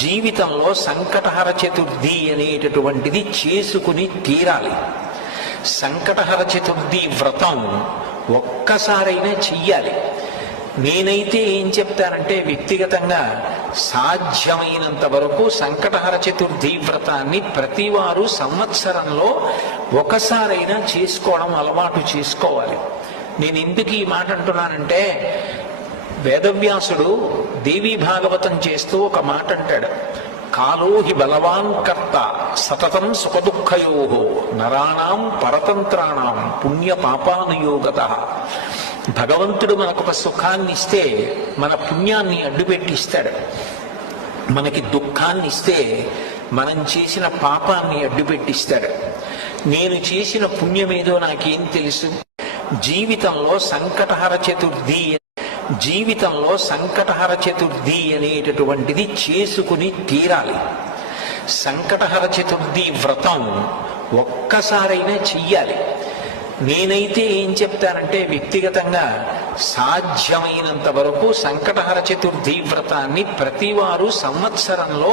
జీవితంలో సంకటహర చతుర్థి అనేటటువంటిది చేసుకుని తీరాలి. సంకటహర చతుర్థి వ్రతం ఒక్కసారైనా చెయ్యాలి. నేనైతే ఏం చెప్తానంటే వ్యక్తిగతంగా సాధ్యమైనంత వరకు సంకటహర చతుర్థి వ్రతాన్ని ప్రతివారు సంవత్సరంలో ఒకసారైనా చేసుకోవడం అలవాటు చేసుకోవాలి. నేను ఎందుకు ఈ మాట అంటున్నానంటే, వేదవ్యాసుడు దేవీ భాగవతం చేస్తూ ఒక మాట అంటాడు, కాలో హి బలవాన్ కర్త సతతం సుఖదుఃఖయో నరాణం పరతంత్రాణం పుణ్య పాపానుయోగత. భగవంతుడు మనకొక సుఖాన్ని ఇస్తే మన పుణ్యాన్ని అడ్డుపెట్టిస్తాడు, మనకి దుఃఖాన్ని ఇస్తే మనం చేసిన పాపాన్ని అడ్డుపెట్టిస్తాడు. నేను చేసిన పుణ్యమేదో నాకేం తెలుసు? జీవితంలో సంకటహర చతుర్థి అనేటటువంటిది చేసుకుని తీరాలి. సంకటహర చతుర్థి వ్రతం ఒక్కసారైనా చెయ్యాలి. నేనైతే ఏం చెప్తానంటే వ్యక్తిగతంగా సాధ్యమైనంత వరకు సంకటహర చతుర్థి వ్రతాన్ని ప్రతివారు సంవత్సరంలో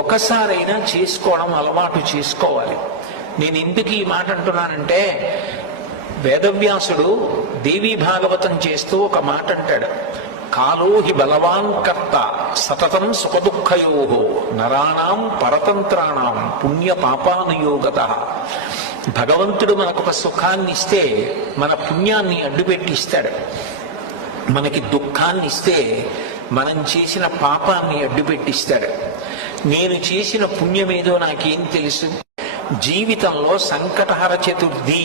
ఒకసారైనా చేసుకోవడం అలవాటు చేసుకోవాలి. నేను ఎందుకు ఈ మాట అంటున్నానంటే, వేదవ్యాసుడు దేవీ భాగవతం చేస్తూ ఒక మాట అంటాడు, కాలో హి బలవాన్ కర్త సతతం సుఖదుఃఖయో నరాణం పరతంత్రాణం పుణ్య పాపానుయోగత. భగవంతుడు మనకొక సుఖాన్ని ఇస్తే మన పుణ్యాన్ని అడ్డుపెట్టిస్తాడు, మనకి దుఃఖాన్ని ఇస్తే మనం చేసిన పాపాన్ని అడ్డుపెట్టిస్తాడు. నేను చేసిన పుణ్యమేదో నాకేం తెలుసు? జీవితంలో సంకటహర చతుర్థి